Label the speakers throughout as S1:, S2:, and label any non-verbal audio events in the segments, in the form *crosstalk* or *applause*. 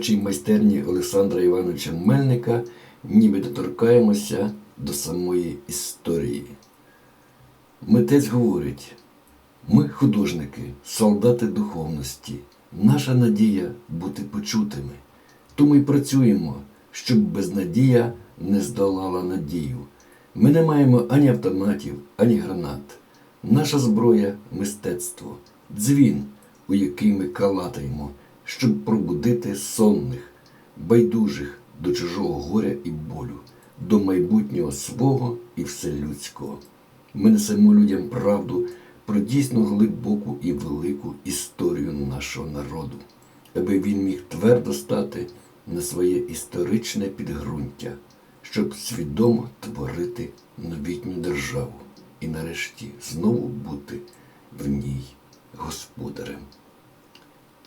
S1: Творчій майстерні Олександра Івановича Мельника ніби доторкаємося до самої історії. Митець говорить: ми художники, солдати духовності. Наша надія бути почутими. Тому й працюємо, щоб безнадія не здолала надію. Ми не маємо ані автоматів, ані гранат. Наша зброя мистецтво, дзвін, у який ми калатаємо, щоб пробудити сонних, байдужих до чужого горя і болю, до майбутнього свого і вселюдського. Ми несемо людям правду про дійсно глибоку і велику історію нашого народу, аби він міг твердо стати на своє історичне підґрунтя, щоб свідомо творити новітню державу і нарешті знову бути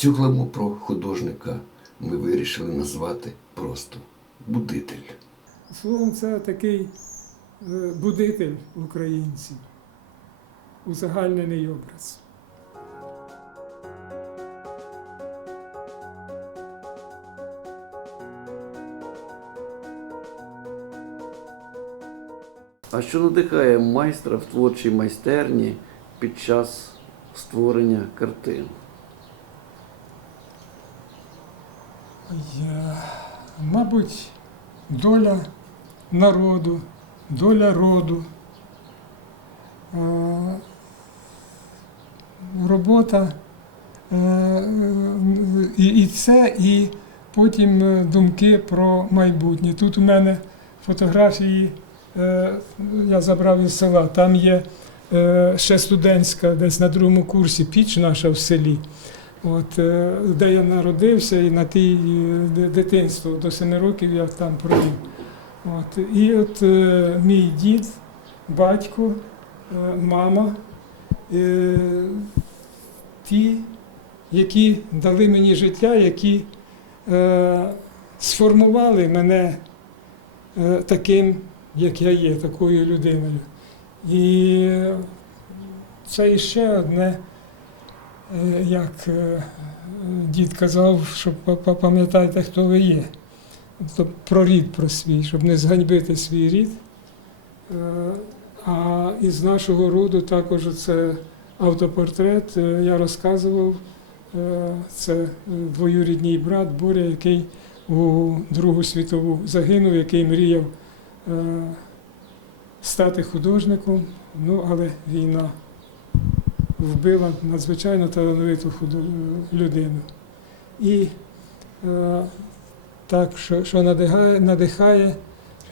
S1: Цю главу про художника ми вирішили назвати просто будитель.
S2: Словом, це такий е, будитель українців, узагальнений образ.
S1: А що надихає майстра в творчій майстерні під час створення картин?
S2: Я, мабуть, доля народу, доля роду, е, робота е, і, це, і потім е, думки про майбутнє. Тут у мене фотографії я забрав із села. Там є ще студентська, десь на другому курсі піч наша в селі. От, е, де я народився, і на тій е, дитинство до семи років я там провів. От, і от е, мій дід, батько, мама, ті, які дали мені життя, які сформували мене таким, як я є, такою людиною. І це іще одне. Е, як е, дід казав, що па- па- пам'ятайте, хто ви є. Тобто про рід про свій, щоб не зганьбити свій рід. Е, А із нашого роду також це автопортрет. Я розказував, це двоюрідний брат Боря, який у Другу світову загинув, який мріяв стати художником, ну але війна вбила надзвичайно талановиту людину. І е, так, що, що надихає, надихає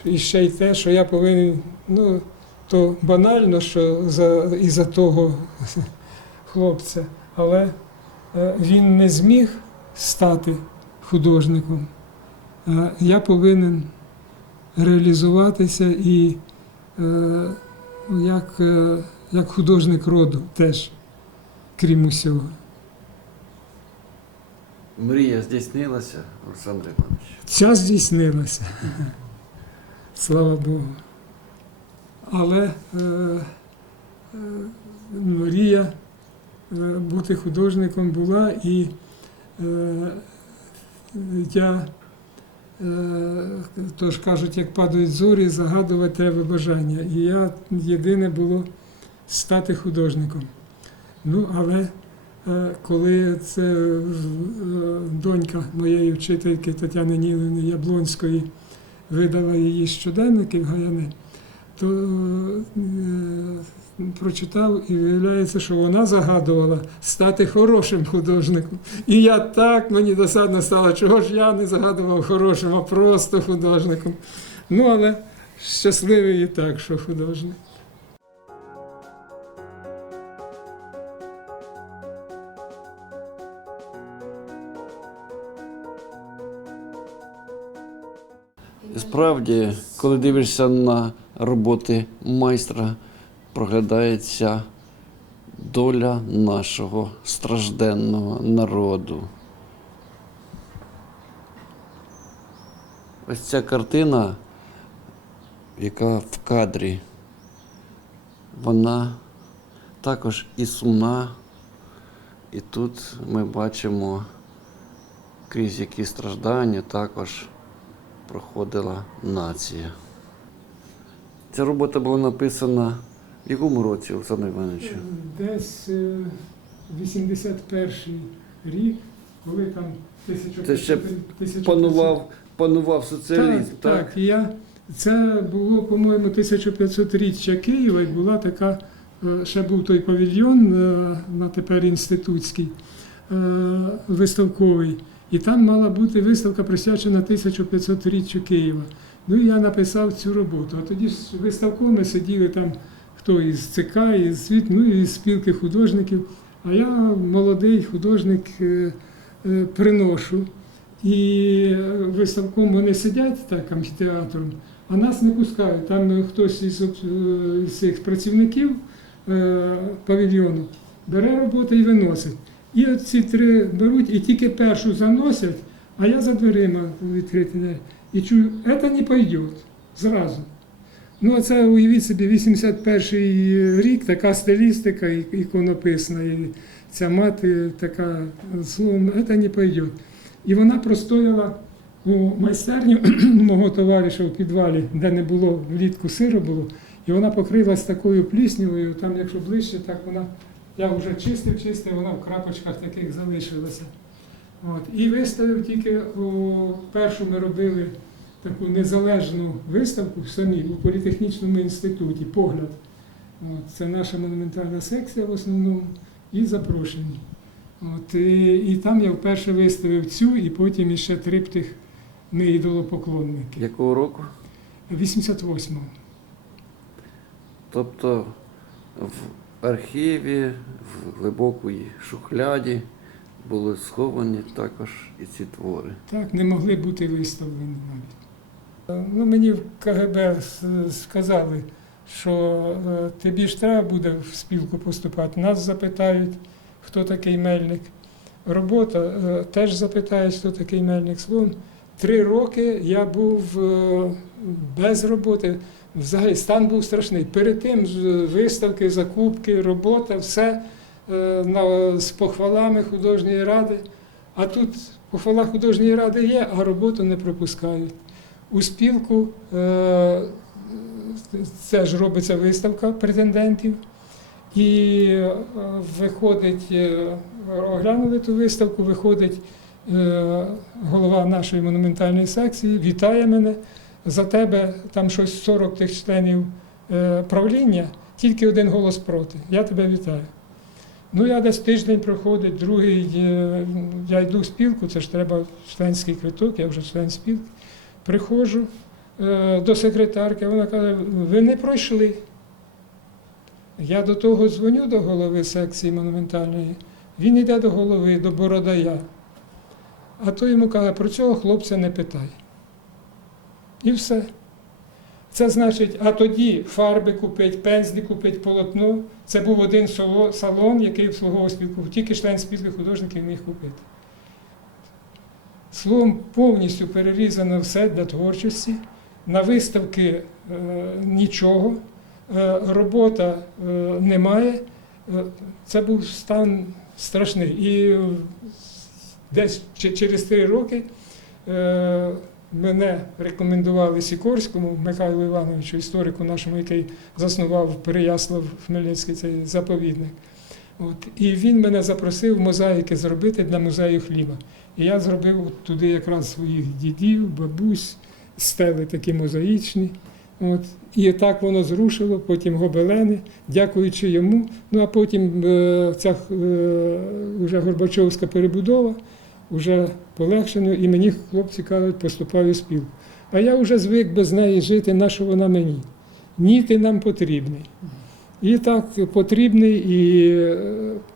S2: і ще й те, що я повинен, ну, то банально, що за, із-за того *laughs* хлопця, але е, він не зміг стати художником. Е, я повинен реалізуватися і е, як, е, як художник роду теж, крім усього.
S1: Мрія здійснилася, Олександр Іванович.
S2: Ця здійснилася. Слава Богу. Але е, е, мрія е, бути художником була, і е, я, е, тож кажуть, як падають зорі, загадувати треба бажання. І я єдине було стати художником. Ну, але Е, коли це е, донька моєї вчительки Тетяни Нілини Яблонської видала її щоденники в Гаяни, то е, прочитав і виявляється, що вона загадувала стати хорошим художником. І я так мені досадно стало, чого ж я не загадував хорошим, а просто художником. Ну, але щасливий і так, що художник.
S1: Справді, коли дивишся на роботи майстра, проглядається доля нашого стражденного народу. Ось ця картина, яка в кадрі, вона також і сумна, і тут ми бачимо
S3: крізь які страждання також проходила нація. Ця робота була написана в якому році, Олександр Іванович?
S2: Десь е, 81 рік, коли там
S3: Це ще Панував, панував соціалізм,
S2: Так, так. І я, це було, по-моєму, 1500 річчя Києва, і була така, е, ще був той павільйон е, на тепер інститутський, е, виставковий. І там мала бути виставка присвячена 1500 річчю Києва. Ну і я написав цю роботу. А тоді ж виставковими сиділи там хто із ЦК, із світ, ну і з спілки художників. А я молодий художник е, е, приношу. І виставком вони сидять так амфітеатром, а нас не пускають. Там хтось із, е, цих працівників е, павільйону бере роботу і виносить. І от ці три беруть і тільки першу заносять, а я за дверима відкриті двері. І чую, це не пойде зразу. Ну, а це уявіть собі, 81-й рік, така стилістика іконописна, і ця мати така словом, це не пойде. І вона простояла у майстерні *clears throat* мого товариша в підвалі, де не було влітку сиру було, і вона покрилась такою пліснявою, там, якщо ближче, так вона, я вже чистив, чистив, вона в крапочках таких залишилася. От. І виставив тільки у першу ми робили таку незалежну виставку самі у політехнічному інституті, погляд. От. Це наша монументальна секція в основному і запрошені. От, і, і там я вперше виставив цю, і потім іще триптих ми ідолопоклонники.
S3: Якого року?
S2: 88-го.
S3: Тобто в архіві, в глибокій шухляді були сховані також і ці твори.
S2: Так, не могли бути виставлені навіть. Ну, мені в КГБ сказали, що е, тобі ж треба буде в спілку поступати. Нас запитають, хто такий мельник. Робота е, теж запитають, хто такий мельник. Словом, три роки я був е, без роботи. Взагалі стан був страшний. Перед тим виставки, закупки, робота, все е, з похвалами художньої ради. А тут похвала художньої ради є, а роботу не пропускають. У спілку е, це ж робиться виставка претендентів. І виходить, оглянули ту виставку, виходить голова нашої монументальної секції, вітає мене. За тебе там щось 40 тих членів е, правління, тільки один голос проти. Я тебе вітаю. Ну, я десь тиждень проходить, другий, е, я йду в спілку, це ж треба членський квиток, я вже член спілки. Приходжу е, до секретарки, вона каже, ви не пройшли. Я до того дзвоню до голови секції монументальної, він йде до голови, до Бородая. А той йому каже, про цього хлопця не питай. І все. Це значить, а тоді фарби купить, пензлі купить, полотно. Це був один салон, який обслуговував спілку. Тільки член спілки художників міг купити. Словом, повністю перерізано все для творчості. На виставки е, нічого, е, робота е, немає. Е, це був стан страшний. І десь через три роки е, мене рекомендували Сікорському Михайлу Івановичу, історику нашому, який заснував Переяслав Хмельницький цей заповідник. От. І він мене запросив мозаїки зробити для музею хліба. І я зробив туди якраз своїх дідів, бабусь, стели такі мозаїчні. От. І так воно зрушило, потім гобелени, дякуючи йому. Ну а потім е, ця е, вже Горбачовська перебудова, вже полегшено, і мені хлопці кажуть, поступаю в спілку. А я вже звик без неї жити, на що вона мені. Ні, ти нам потрібний. І так потрібний, і е,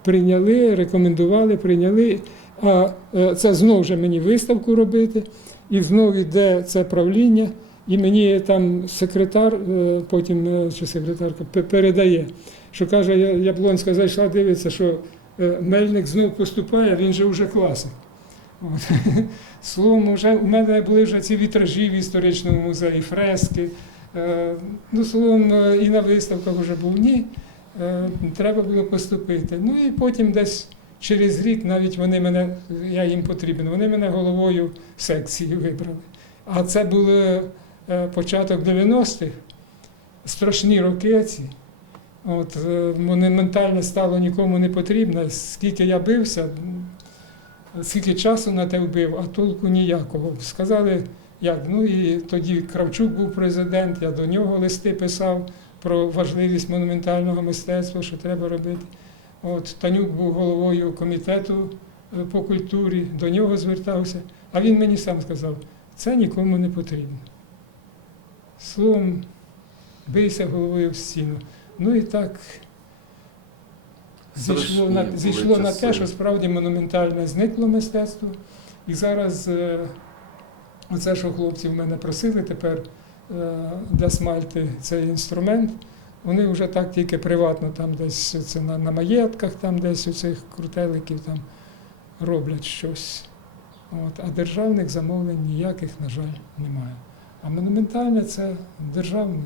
S2: прийняли, рекомендували, прийняли. А е, це знову вже мені виставку робити, і знову йде це правління, і мені там секретар, е, потім чи секретарка передає, що каже, Яблонська зайшла, дивиться, що Мельник знов поступає, він же вже класик. *laughs* Словом, вже, у мене були вже ці вітражі в історичному музеї, фрески. Е, Ну, словом, е, і на виставках вже був ні. Е, Треба було поступити. Ну і потім десь через рік навіть вони мене, я їм потрібен, вони мене головою секції вибрали. А це був початок 90-х, страшні роки ці. От, монументальне стало нікому не потрібно. Скільки я бився, скільки часу на те вбив, а толку ніякого. Сказали, як. Ну і тоді Кравчук був президент, я до нього листи писав про важливість монументального мистецтва, що треба робити. От Танюк був головою комітету е, по культурі, до нього звертався, а він мені сам сказав, це нікому не потрібно. Словом, бийся головою в стіну. Ну і так зійшло на, зійшло на те, що справді монументальне зникло мистецтво. І зараз е, оце, що хлопці в мене просили тепер е, для смальти цей інструмент, вони вже так тільки приватно там десь це на, на маєтках, там десь у цих крутеликів там роблять щось. От, а державних замовлень ніяких, на жаль, немає. А монументальне це державне.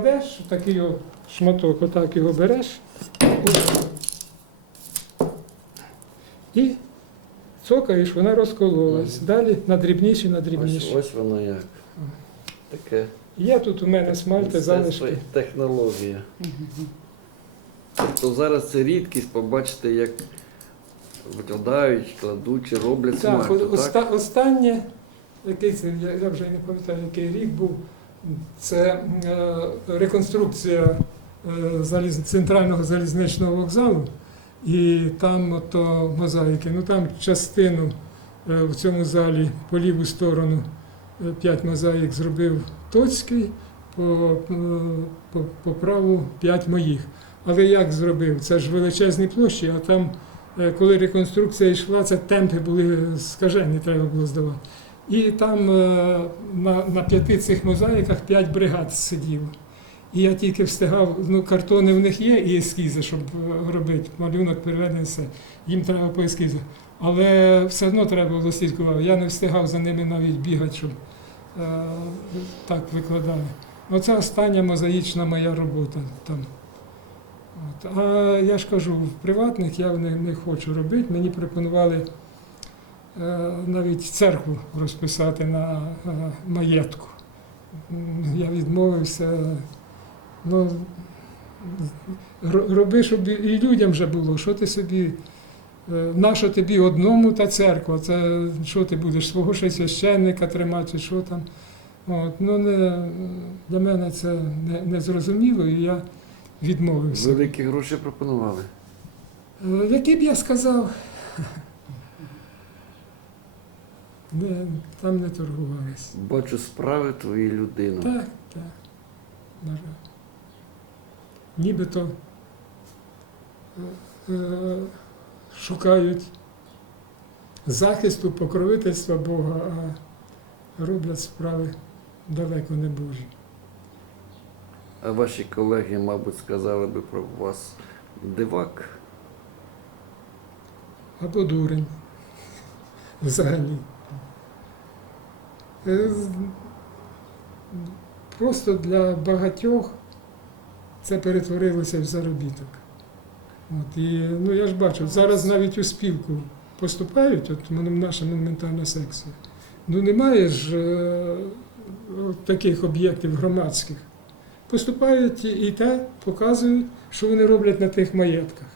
S2: Кладеш такий шматок, отак його береш. І цокаєш, вона розкололась. Далі на дрібніші, на дрібніші.
S3: ось воно як. Таке
S2: Є тут у мене смальти, залишки.
S3: і технологія. Тобто зараз це рідкість побачити, як викладають, кладуть чи роблять
S2: Так,
S3: смерть.
S2: оста- останнє, який це, я, я вже не пам'ятаю, який рік був, це е, реконструкція е, центрального залізничного вокзалу, і там ото мозаїки. Ну там частину е, в цьому залі по ліву сторону п'ять мозаїк зробив Тоцький, по, по, по праву п'ять моїх. Але як зробив? Це ж величезні площі, а там коли реконструкція йшла, це темпи були скажені, треба було здавати. І там е, на, на п'яти цих мозаїках п'ять бригад сиділо. І я тільки встигав, ну картони в них є і ескізи, щоб е, робити, малюнок переведений все. Їм треба по ескізах. Але все одно треба було слідкувати. Я не встигав за ними навіть бігати, щоб е, так викладали. Оце остання мозаїчна моя робота там. От. А я ж кажу, в приватних я не, не хочу робити. Мені пропонували навіть церкву розписати на е, маєтку. Я відмовився. Ну, роби, щоб і людям вже було, що ти собі. е, Нащо тобі одному та церква? Це що ти будеш свого ще священника тримати, чи що там? От, ну, не, для мене це не, не зрозуміло, і я відмовився.
S3: Великі гроші пропонували.
S2: Е, Які б я сказав, не, там не торгувались.
S3: Бачу справи твої людини.
S2: Так, так. На жаль. Нібито е, е, шукають захисту, покровительства Бога, а роблять справи далеко не Божі.
S3: А ваші колеги, мабуть, сказали би про вас дивак.
S2: або дурень взагалі. Е, Просто для багатьох це перетворилося в заробіток. От, і, ну, я ж бачу, зараз навіть у спілку поступають, от наша монументальна секція. Ну немає ж е, таких об'єктів громадських. Поступають і те показують, що вони роблять на тих маєтках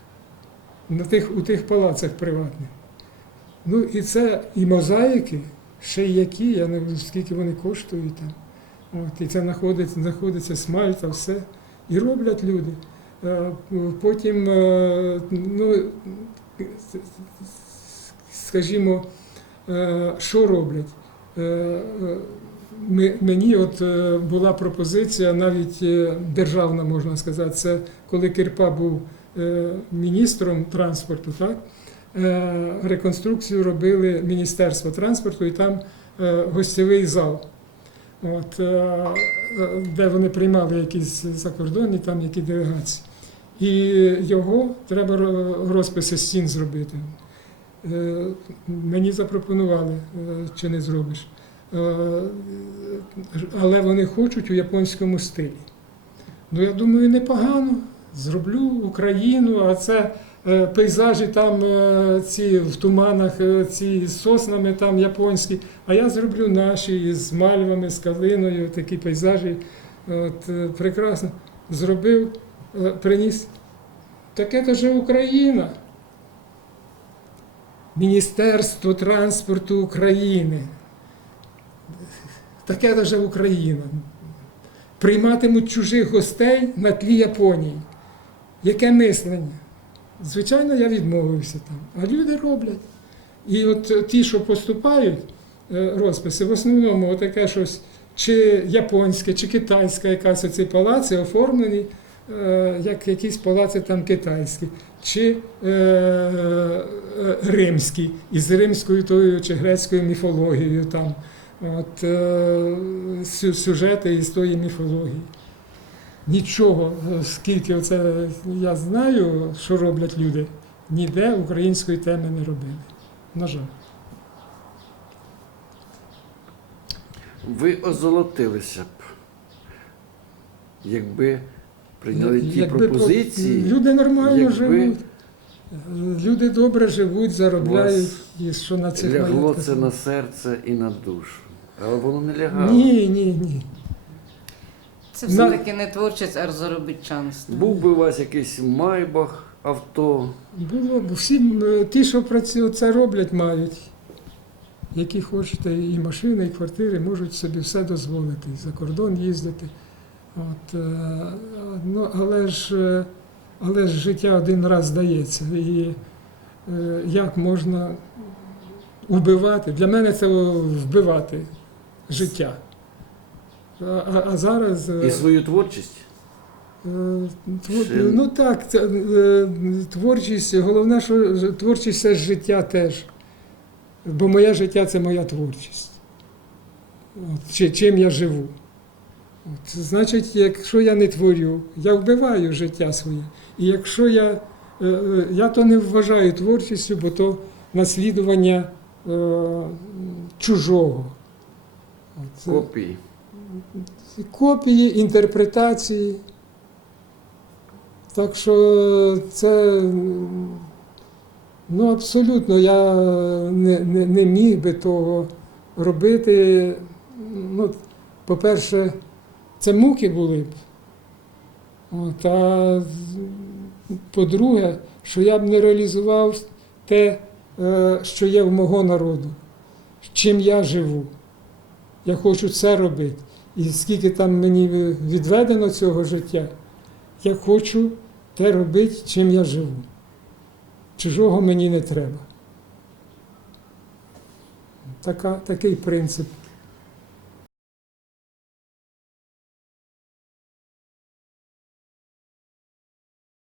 S2: на тих, у тих палацах приватних. Ну і це і мозаїки, ще які, я не скільки вони коштують там. От, і це знаходиться, знаходиться смальта, все. І роблять люди. Е, Потім, е, ну, скажімо, е, що роблять? Мені от була пропозиція, навіть державна, можна сказати, це коли Кирпа був міністром транспорту, так? Е, реконструкцію робили Міністерство транспорту і там е, гостєвий зал. От, е, де вони приймали якісь закордонні там які делегації. І його треба розписи стін зробити. мені запропонували, чи не зробиш. Але вони хочуть у японському стилі. Ну, я думаю, непогано. Зроблю Україну, а це е, пейзажі там е, ці в туманах, е, ці з соснами там японські. А я зроблю наші з мальвами, з калиною, такі пейзажі. От, прекрасно. Зробив, приніс. Таке то же Україна. Міністерство транспорту України. Таке то же Україна. Прийматимуть чужих гостей на тлі Японії. Яке мислення? Звичайно, я відмовився там. А люди роблять. І от е, ті, що поступають, е, розписи, в основному таке щось чи японське, чи китайське, якась оці палаци оформлені, е, як якісь палаци там китайські, чи е, римські, із римською тою чи грецькою міфологією там. От, е, сюжети із тої міфології. Нічого, е, скільки оце я знаю, що роблять люди, ніде української теми не робили. На жаль.
S3: Ви озолотилися б, якби прийняли ті
S2: Якби про-
S3: пропозиції.
S2: Люди нормально
S3: якби
S2: живуть. Люди добре живуть, заробляють, і що на цих
S3: Лягло
S2: маєтках.
S3: це на серце і на душу. Але воно не лягало.
S2: Ні, ні, ні.
S4: Це все-таки не творчість, а заробітчанство.
S3: Був би у вас якийсь майбах, авто.
S2: Було б всі м, ті, що працюють, це роблять, мають. Які хочете, і машини, і квартири можуть собі все дозволити, і за кордон їздити. От, е, ну, але, ж, е, але ж життя один раз дається. І е, як можна вбивати? Для мене це вбивати життя. А, а, зараз. е,
S3: І свою творчість.
S2: Е, твор-
S3: Ще-
S2: Ну так, е, творчість, головне, що творчість це життя теж. Бо моє життя це моя творчість. От, чим я живу. От, значить, якщо я не творю, я вбиваю життя своє. І якщо я, я то не вважаю творчістю, бо то наслідування е, чужого. От,
S3: Копії.
S2: Копії, інтерпретації. Так що це ну, абсолютно я не, не, не міг би того робити. Ну, по-перше, це муки були б. От, а по-друге, що я б не реалізував те, е, що є в мого народу, чим я живу. Я хочу це робити. І скільки там мені відведено цього життя, я хочу те робити, чим я живу. Чужого мені не треба. Така, такий принцип